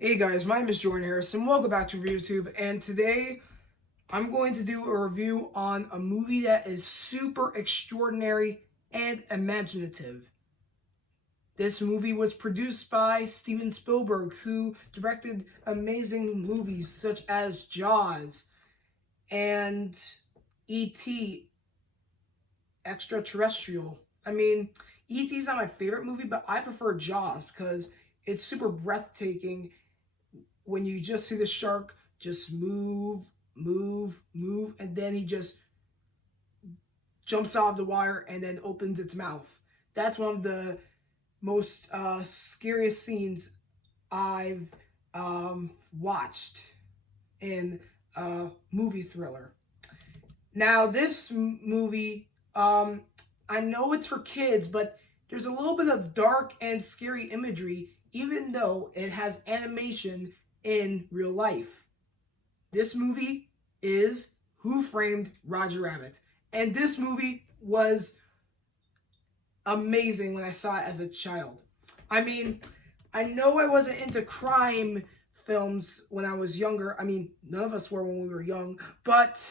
Hey guys, my name is Jordan Harrison. Welcome back to ReviewTube, and today I'm going to do a review on a movie that is super extraordinary and imaginative. This movie was produced by Steven Spielberg, who directed amazing movies such as Jaws and E.T. Extraterrestrial. E.T. is not my favorite movie, but I prefer Jaws because it's super breathtaking when you just see the shark just move, and then he just jumps off the wire and then opens its mouth. That's one of the most scariest scenes I've watched in a movie thriller. Now, this movie, I know it's for kids, but there's a little bit of dark and scary imagery, even though it has animation in real life. This movie is Who Framed Roger Rabbit. And this movie was amazing when I saw it as a child. I know I wasn't into crime films when I was younger. None of us were when we were young. But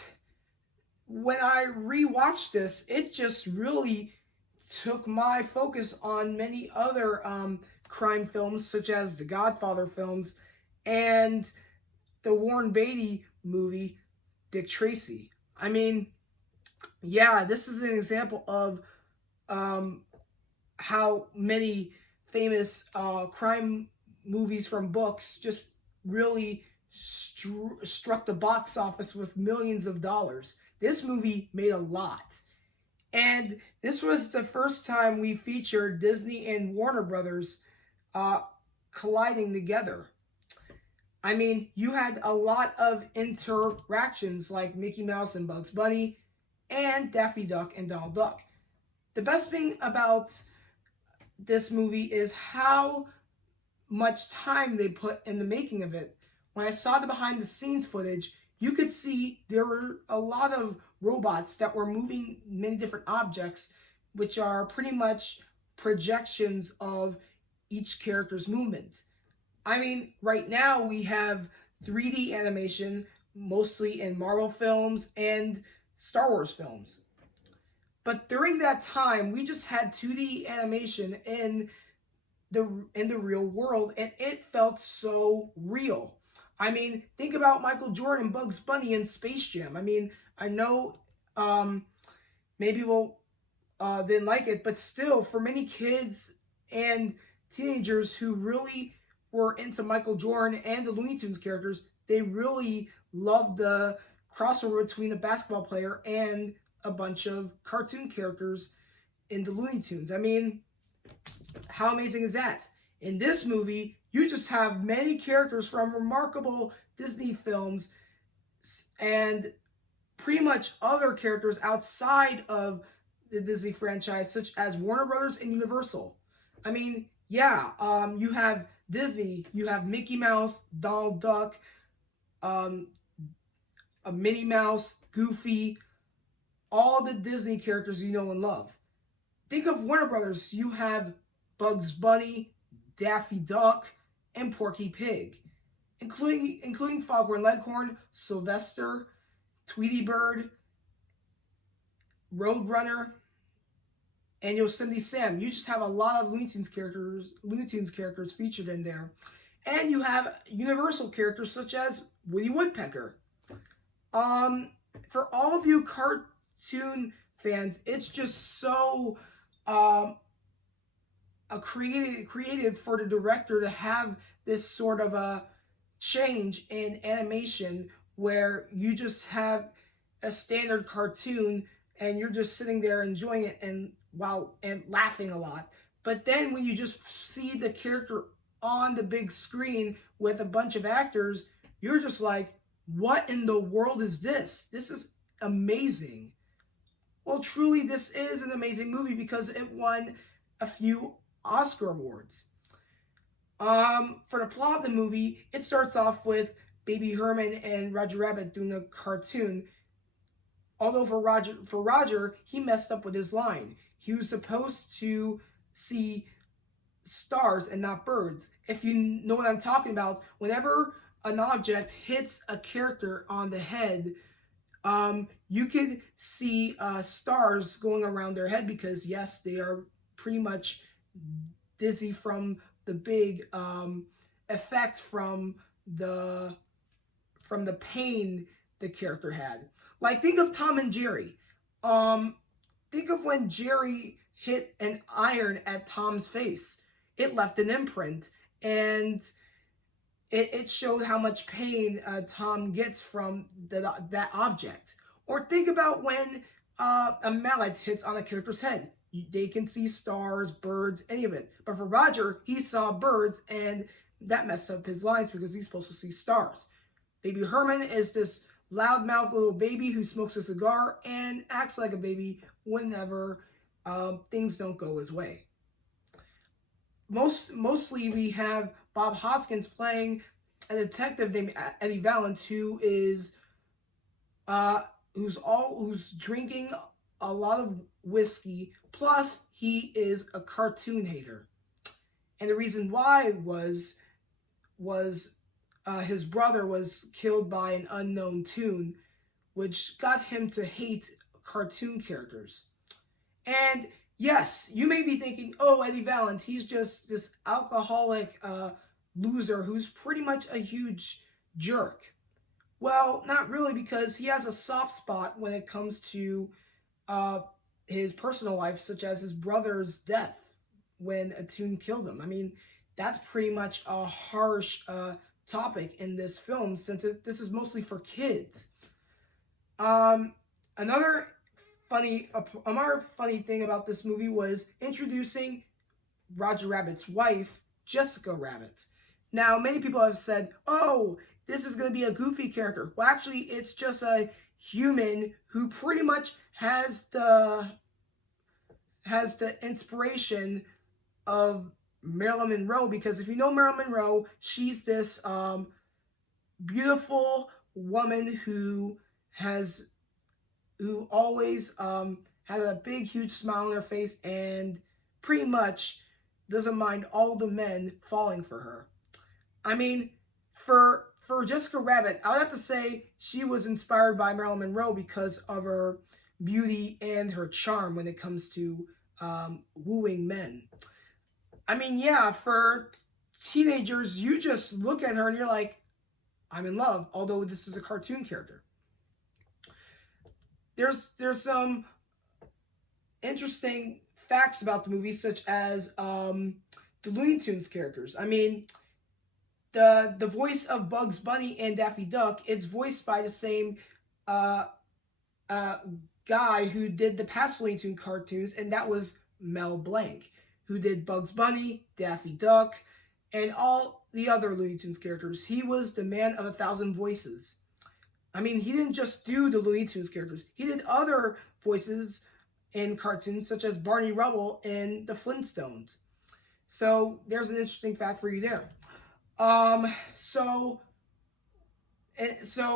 when I rewatched this, it just really took my focus on many other crime films, such as the Godfather films and the Warren Beatty movie, Dick Tracy. This is an example of how many famous crime movies from books just really struck the box office with millions of dollars. This movie made a lot. And this was the first time we featured Disney and Warner Brothers colliding together. You had a lot of interactions like Mickey Mouse and Bugs Bunny and Daffy Duck and Donald Duck. The best thing about this movie is how much time they put in the making of it. When I saw the behind the scenes footage, you could see there were a lot of robots that were moving many different objects, which are pretty much projections of each character's movement. Right now we have 3D animation, mostly in Marvel films and Star Wars films. But during that time, we just had 2D animation in the real world, and it felt so real. Think about Michael Jordan, Bugs Bunny, and Space Jam. I know maybe people didn't like it, but still, for many kids and teenagers who really were into Michael Jordan and the Looney Tunes characters, they really loved the crossover between a basketball player and a bunch of cartoon characters in the Looney Tunes. How amazing is that? In this movie, you just have many characters from remarkable Disney films and pretty much other characters outside of the Disney franchise, such as Warner Brothers and Universal. You have Disney, you have Mickey Mouse, Donald Duck, a Minnie Mouse, Goofy, all the Disney characters you know and love. Think of Warner Brothers, you have Bugs Bunny, Daffy Duck, and Porky Pig, including Foghorn Leghorn, Sylvester, Tweety Bird, Roadrunner, and Yosemite Sam. You just have a lot of Looney Tunes characters featured in there. And you have Universal characters such as Woody Woodpecker. For all of you cartoon fans, it's just so creative for the director to have this sort of a change in animation where you just have a standard cartoon and you're just sitting there enjoying it and laughing a lot. But then when you just see the character on the big screen with a bunch of actors, you're just like, what in the world is this? This is amazing. Well, truly, this is an amazing movie because it won a few Oscar awards. For the plot of the movie, it starts off with Baby Herman and Roger Rabbit doing a cartoon. Although for Roger, he messed up with his line. He was supposed to see stars and not birds. If you know what I'm talking about, whenever an object hits a character on the head, you can see stars going around their head because, yes, they are pretty much dizzy from the big effect from the pain the character had. Like, think of Tom and Jerry. Um, think of when Jerry hit an iron at Tom's face. It left an imprint, and it showed how much pain Tom gets from that object. Or think about when a mallet hits on a character's head. They can see stars, birds, any of it. But for Roger, he saw birds, and that messed up his lines because he's supposed to see stars. Baby Herman is this loudmouth little baby who smokes a cigar and acts like a baby whenever things don't go his way. Mostly we have Bob Hoskins playing a detective named Eddie Valance, who is who's drinking a lot of whiskey, plus he is a cartoon hater. And the reason why was his brother was killed by an unknown toon, which got him to hate cartoon characters. And yes, you may be thinking, oh, Eddie Valance, he's just this alcoholic loser who's pretty much a huge jerk. Well, not really, because he has a soft spot when it comes to his personal life, such as his brother's death when a toon killed him. I mean, that's pretty much a harsh topic in this film, since this is mostly for kids. Another funny thing about this movie was introducing Roger Rabbit's wife, Jessica Rabbit. Now, many people have said, oh, this is going to be a goofy character. Well, actually, it's just a human who pretty much has the inspiration of Marilyn Monroe, because if you know Marilyn Monroe, she's this beautiful woman who always has a big, huge smile on her face and pretty much doesn't mind all the men falling for her. I mean, for Jessica Rabbit, I would have to say she was inspired by Marilyn Monroe because of her beauty and her charm when it comes to wooing men. I mean, yeah, for teenagers, you just look at her and you're like, I'm in love, although this is a cartoon character. There's some interesting facts about the movie, such as the Looney Tunes characters. I mean, the voice of Bugs Bunny and Daffy Duck, it's voiced by the same guy who did the past Looney Tunes cartoons, and that was Mel Blanc, who did Bugs Bunny, Daffy Duck, and all the other Looney Tunes characters. He was the man of 1,000 voices. I mean, he didn't just do the Looney Tunes characters. He did other voices in cartoons, such as Barney Rubble and the Flintstones. So there's an interesting fact for you there. So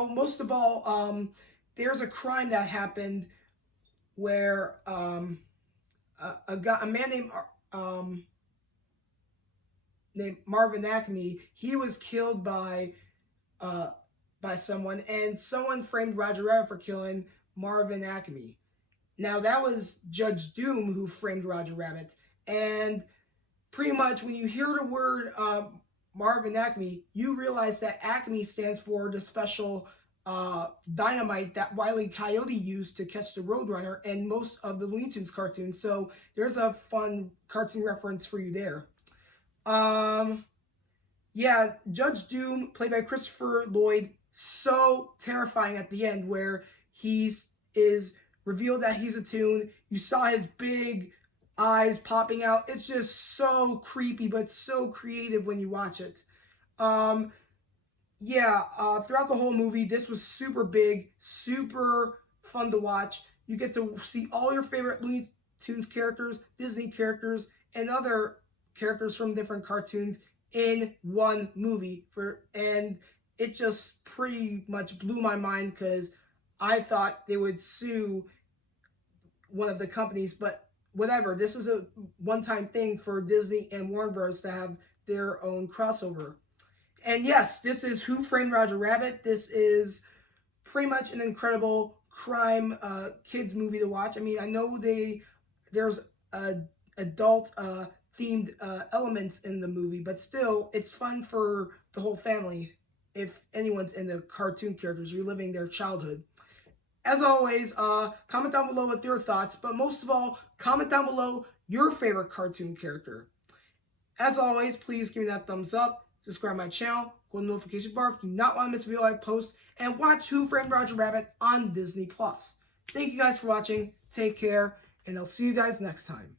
most of all, there's a crime that happened where a man named Marvin Acme, he was killed by someone, and someone framed Roger Rabbit for killing Marvin Acme. Now, that was Judge Doom who framed Roger Rabbit, and pretty much when you hear the word Marvin Acme, you realize that Acme stands for the special dynamite that Wile E. Coyote used to catch the Roadrunner in most of the Looney Tunes cartoons. So there's a fun cartoon reference for you there. Yeah, Judge Doom, played by Christopher Lloyd, so terrifying at the end where he is revealed that he's a toon. You saw his big eyes popping out. It's just so creepy, but so creative when you watch it. Throughout the whole movie, this was super big, super fun to watch. You get to see all your favorite Looney Tunes characters, Disney characters, and other characters from different cartoons in one movie. And it just pretty much blew my mind because I thought they would sue one of the companies, but whatever. This is a one-time thing for Disney and Warner Bros. To have their own crossover. And yes, this is Who Framed Roger Rabbit. This is pretty much an incredible crime kids movie to watch. I mean, I know there's adult themed elements in the movie, but still, it's fun for the whole family if anyone's into cartoon characters reliving their childhood. As always, comment down below with your thoughts, but most of all, comment down below your favorite cartoon character. As always, please give me that thumbs up, subscribe to my channel, go to the notification bar if you do not want to miss a video I post, and watch Who Framed Roger Rabbit on Disney+. Thank you guys for watching, take care, and I'll see you guys next time.